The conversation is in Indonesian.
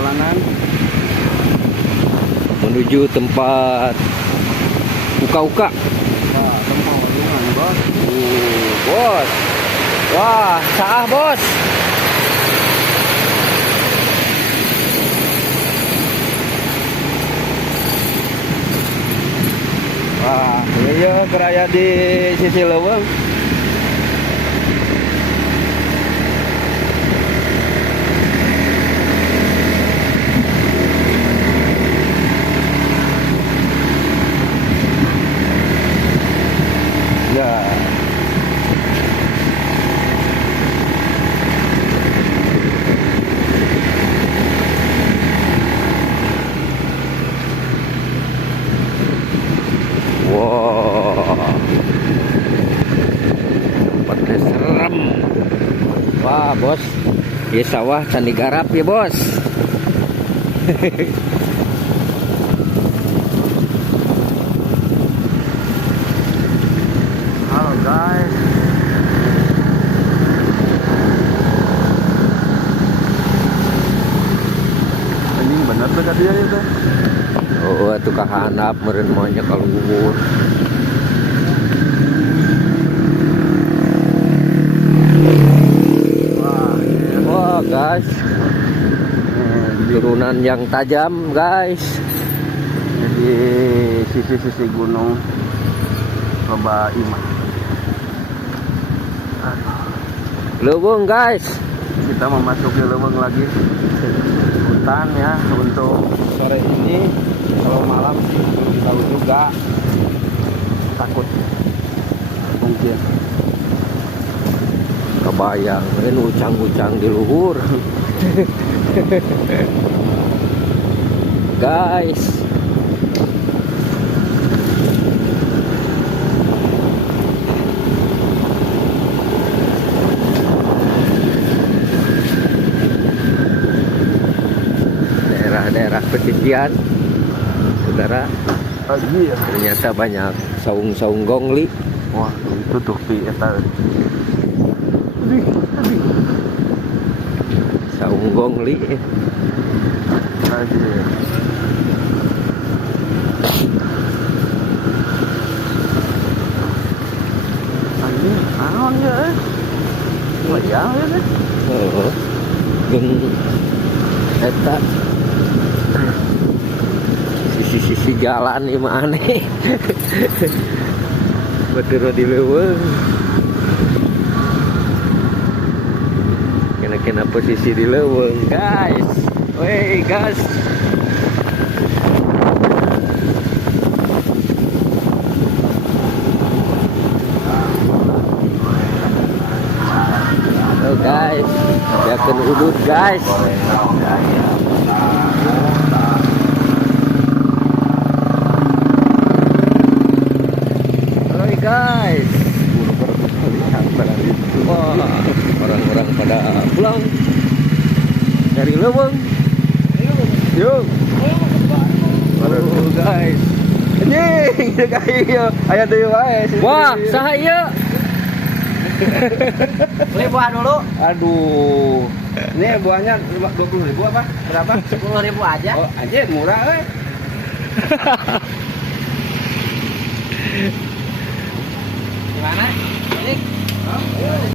perjalanan menuju tempat uka-uka. nah, tempat hubungan bos. Bos. Wah, sah bos. Wah, iya keraya di sisi leuweung. Ya. Wow, tempatnya serem. Wah bos, di sawah Candi Garap ya bos. Halo guys. Anjing bener tuh dia itu. Oh, itu kahanap meureun monya kaluhur. Wah, guys. Turunan yang tajam, guys. Jadi sisi-sisi gunung loba imah. Leuweung, guys. Kita memasuki leuweung lagi hutan ya untuk sore ini. Kalau malam sih belum tahu juga, takut mungkin. Kebayang, ini ucang-ucang di luhur. Guys. Daerah-daerah pesisian, saudara. Iya. Ternyata banyak saung-saung gongli. Wah, itu tuh eta. Saung gongli. Aja. Ini naon ya? Wajah ya teh. Heeh. Jeung eta sisi-sisi jalan ieu mah aneh. Bener di leuweung. Kena posisi di leuweung, guys. Wey, guys. Halo guys, yakin udut guys. Halo guys. Wah, orang-orang pada pulang dari leuweung. Yuk. Halo guys. Anjing, kayak aya deui wae. Wah, saha ieu? Beli buah dulu. Aduh. Ini buahnya 20.000 apa? Berapa? 10.000 aja. Oh, anjir murah euy. Gimana? Ini